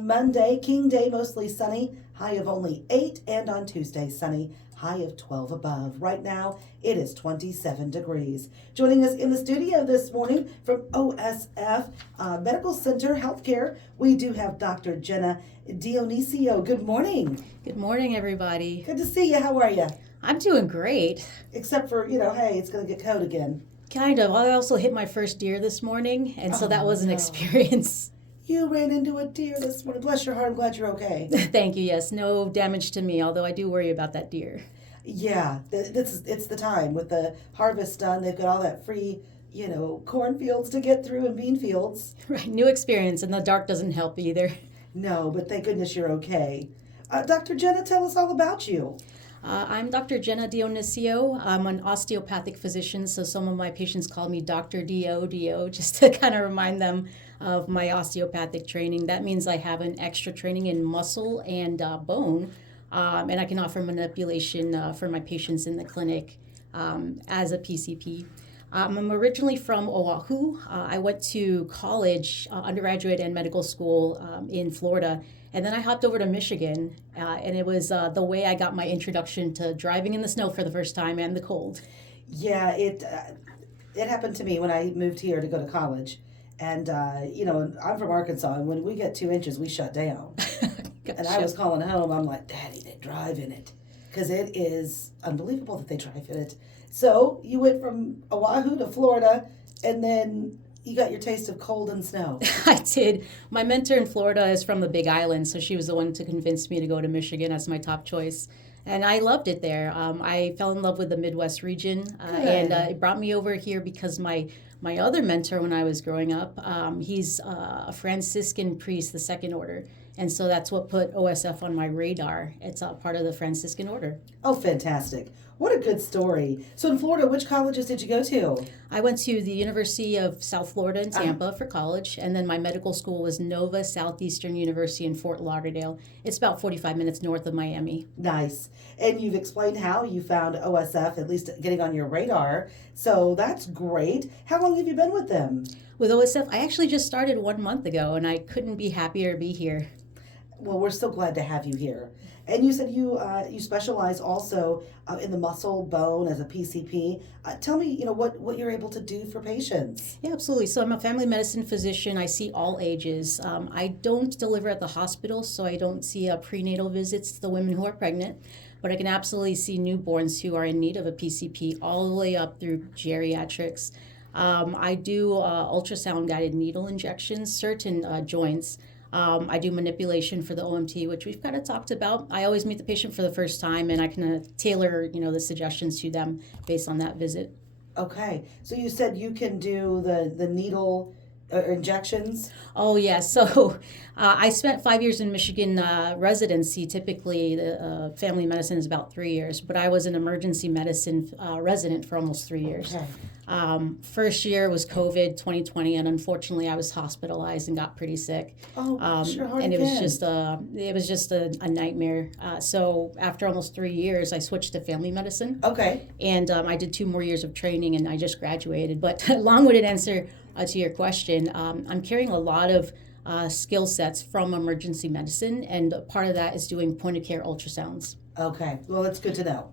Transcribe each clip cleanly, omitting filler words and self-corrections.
Monday, King Day, mostly sunny, high of only 8, and on Tuesday, sunny, high of 12 above. Right now, it is 27 degrees. Joining us in the studio this morning from OSF Medical Center Healthcare, we do have Dr. Jenna Dionisio. Good morning. Good morning, everybody. Good to see you. How are you? I'm doing great. Except for, hey, it's going to get cold again. Kind of. I also hit my first deer this morning, and so that was an experience. You ran into a deer this morning. Bless your heart. I'm glad you're okay. Thank you. Yes, no damage to me, although I do worry about that deer. Yeah, it's the time with the harvest done. They've got all that free, cornfields to get through and bean fields. Right, new experience, and the dark doesn't help either. No, but thank goodness you're okay. Dr. Jenna, tell us all about you. I'm Dr. Jenna Dionisio. I'm an osteopathic physician, so some of my patients call me Dr. Dio, just to kind of remind them of my osteopathic training. That means I have an extra training in muscle and bone, and I can offer manipulation for my patients in the clinic as a PCP. I'm originally from Oahu. I went to college, undergraduate and medical school in Florida, and then I hopped over to Michigan, and it was the way I got my introduction to driving in the snow for the first time and the cold. Yeah, it happened to me when I moved here to go to college. And, I'm from Arkansas, and when we get 2 inches, we shut down. Gotcha. And I was calling home. I'm like, Daddy, they drive in it. Because it is unbelievable that they drive in it. So you went from Oahu to Florida, and then you got your taste of cold and snow. I did. My mentor in Florida is from the Big Island, so she was the one to convince me to go to Michigan as my top choice. And I loved it there. I fell in love with the Midwest region, and it brought me over here because my other mentor when I was growing up, he's a Franciscan priest, the Second Order. And so that's what put OSF on my radar. It's a part of the Franciscan Order. Oh, fantastic. What a good story. So in Florida, which colleges did you go to? I went to the University of South Florida in Tampa for college, and then my medical school was Nova Southeastern University in Fort Lauderdale. It's about 45 minutes north of Miami. Nice. And you've explained how you found OSF, at least getting on your radar. So that's great. How long have you been with them? With OSF, I actually just started 1 month ago, and I couldn't be happier to be here. Well, we're so glad to have you here. And you said you specialize also in the muscle bone as a PCP. Tell me, what you're able to do for patients. Yeah, absolutely. So I'm a family medicine physician. I see all ages. I don't deliver at the hospital, so I don't see prenatal visits to the women who are pregnant. But I can absolutely see newborns who are in need of a PCP all the way up through geriatrics. I do ultrasound-guided needle injections, certain joints. I do manipulation for the OMT, which we've kind of talked about. I always meet the patient for the first time, and I can tailor, the suggestions to them based on that visit. Okay, so you said you can do the needle injections? Oh, yeah. So I spent 5 years in Michigan residency. Typically, the family medicine is about 3 years, but I was an emergency medicine resident for almost 3 years. Okay. First year was COVID 2020, and unfortunately, I was hospitalized and got pretty sick. Oh, sure, hard and it again. was just a nightmare. So after almost 3 years, I switched to family medicine. Okay. And I did 2 more years of training, and I just graduated. But long-winded answer to your question, I'm carrying a lot of skill sets from emergency medicine, and part of that is doing point-of-care ultrasounds. Okay, well, it's good to know.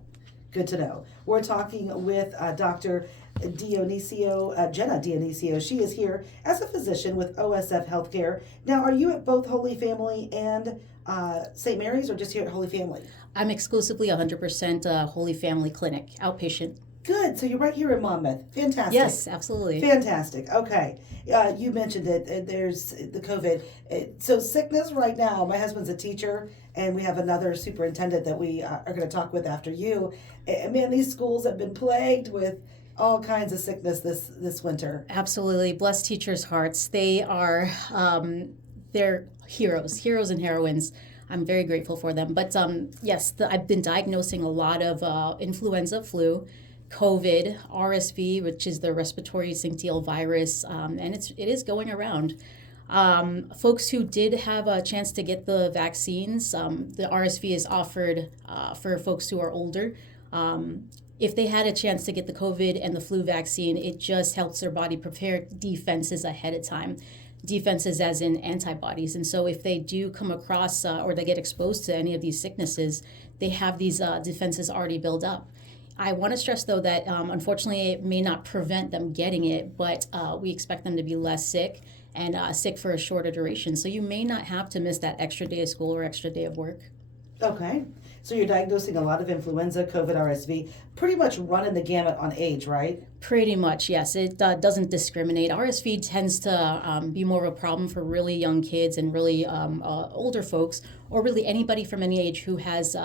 Good to know. We're talking with Dr. Dionisio, Jenna Dionisio. She is here as a physician with OSF Healthcare. Now, are you at both Holy Family and St. Mary's, or just here at Holy Family? I'm exclusively 100% Holy Family Clinic, outpatient. Good. So you're right here in Monmouth. Fantastic. Yes, absolutely. Fantastic. Okay. You mentioned it. There's the COVID. So sickness right now. My husband's a teacher, and we have another superintendent that we are going to talk with after you. And man, these schools have been plagued with all kinds of sickness this winter. Absolutely. Bless teachers' hearts. They are, they're heroes and heroines. I'm very grateful for them. But yes, I've been diagnosing a lot of influenza, flu, COVID, RSV, which is the respiratory syncytial virus, and it is going around. Folks who did have a chance to get the vaccines, the RSV is offered for folks who are older. If they had a chance to get the COVID and the flu vaccine, it just helps their body prepare defenses ahead of time. defenses as in antibodies. And so if they do come across or they get exposed to any of these sicknesses, they have these defenses already built up. I want to stress, though, that unfortunately it may not prevent them getting it, but we expect them to be less sick and sick for a shorter duration. So you may not have to miss that extra day of school or extra day of work. Okay. So you're diagnosing a lot of influenza, COVID, RSV, pretty much running the gamut on age, right? Pretty much, yes. It doesn't discriminate. RSV tends to be more of a problem for really young kids and really older folks, or really anybody from any age who has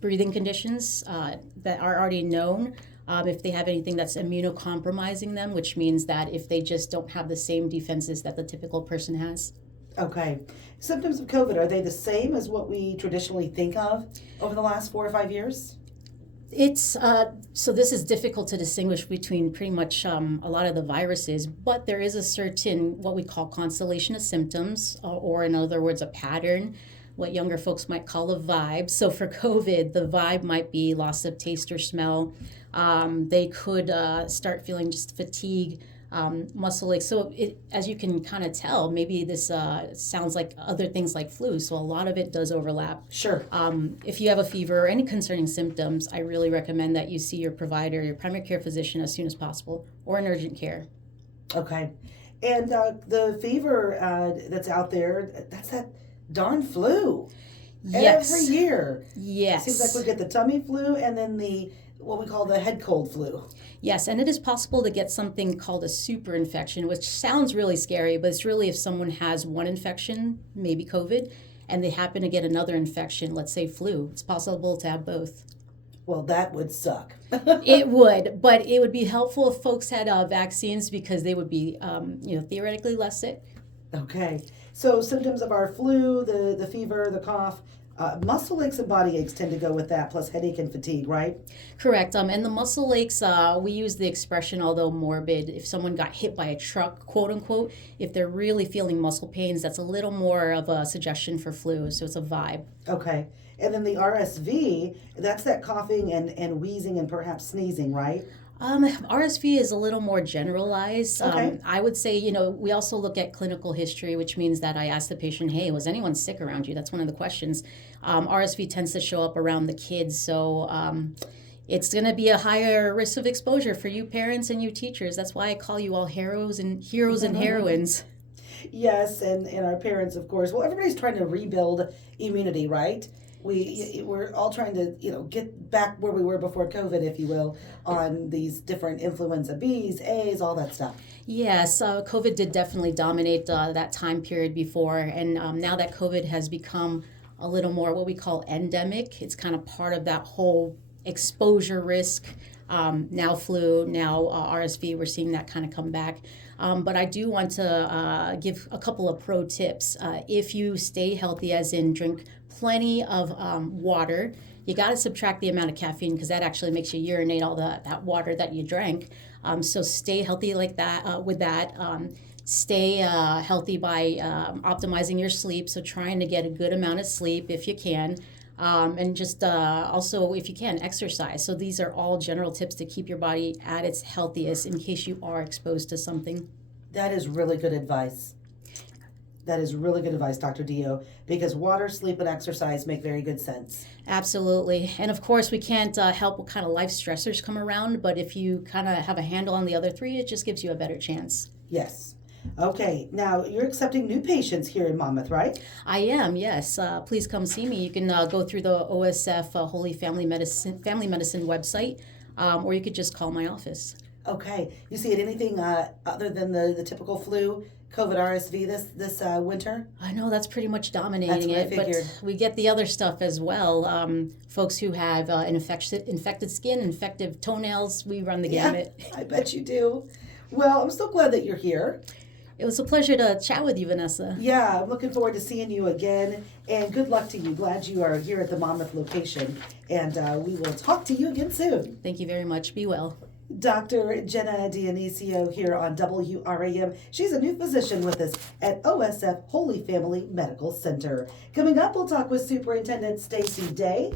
breathing conditions that are already known. If they have anything that's immunocompromising them, which means that if they just don't have the same defenses that the typical person has. Okay. Symptoms of COVID, are they the same as what we traditionally think of over the last 4 or 5 years? It's so this is difficult to distinguish between pretty much a lot of the viruses, but there is a certain what we call constellation of symptoms, or in other words, a pattern, what younger folks might call a vibe. So for COVID, the vibe might be loss of taste or smell. They could start feeling just fatigue, muscle aches. So as you can kind of tell, maybe this sounds like other things like flu. So a lot of it does overlap. Sure. If you have a fever or any concerning symptoms, I really recommend that you see your provider, your primary care physician as soon as possible, or in urgent care. Okay. And the fever that's out there, that's that darn flu. Yes. Every year. Yes. It seems like we get the tummy flu and then what we call the head cold flu. Yes, and it is possible to get something called a super infection, which sounds really scary, but it's really if someone has one infection, maybe COVID, and they happen to get another infection, let's say flu. It's possible to have both. Well, that would suck. It would, but it would be helpful if folks had vaccines because they would be, theoretically less sick. Okay. So symptoms of our flu, the fever, the cough, muscle aches and body aches tend to go with that, plus headache and fatigue, right? Correct. And the muscle aches, we use the expression, although morbid, if someone got hit by a truck, quote unquote, if they're really feeling muscle pains, that's a little more of a suggestion for flu. So it's a vibe. Okay. And then the RSV, that's that coughing and wheezing and perhaps sneezing, right? RSV is a little more generalized. Okay. I would say, we also look at clinical history, which means that I ask the patient, hey, was anyone sick around you? That's one of the questions. RSV tends to show up around the kids, so it's going to be a higher risk of exposure for you parents and you teachers. That's why I call you all heroes and heroines. Yes, and our parents, of course. Well, everybody's trying to rebuild immunity, right? We're all trying to, get back where we were before COVID, if you will, on these different influenza Bs, As, all that stuff. Yes, COVID did definitely dominate that time period before, and now that COVID has become a little more what we call endemic, it's kind of part of that whole exposure risk. Now flu, now RSV, we're seeing that kind of come back. But I do want to give a couple of pro tips. If you stay healthy, as in drink plenty of water, you got to subtract the amount of caffeine because that actually makes you urinate all that water that you drank. So stay healthy like that with that. Stay healthy by optimizing your sleep, so trying to get a good amount of sleep if you can. And just also, if you can, exercise. So these are all general tips to keep your body at its healthiest in case you are exposed to something. That is really good advice. That is really good advice, Dr. Dio, because water, sleep, and exercise make very good sense. Absolutely. And of course, we can't help what kind of life stressors come around, but if you kind of have a handle on the other three, it just gives you a better chance. Yes. Okay, now you're accepting new patients here in Monmouth, right? I am, yes. Please come see me. You can go through the OSF Holy Family Medicine website, or you could just call my office. Okay. You see it anything other than the typical flu, COVID, RSV this winter? I know that's pretty much dominating That's what I figured. but we get the other stuff as well. Folks who have infected skin, infected toenails, we run the gamut. I bet you do. Well, I'm so glad that you're here. It was a pleasure to chat with you, Vanessa. Yeah, I'm looking forward to seeing you again, and good luck to you. Glad you are here at the Monmouth location, and we will talk to you again soon. Thank you very much. Be well. Dr. Jenna Dionisio here on WRAM. She's a new physician with us at OSF Holy Family Medical Center. Coming up, we'll talk with Superintendent Stacy Day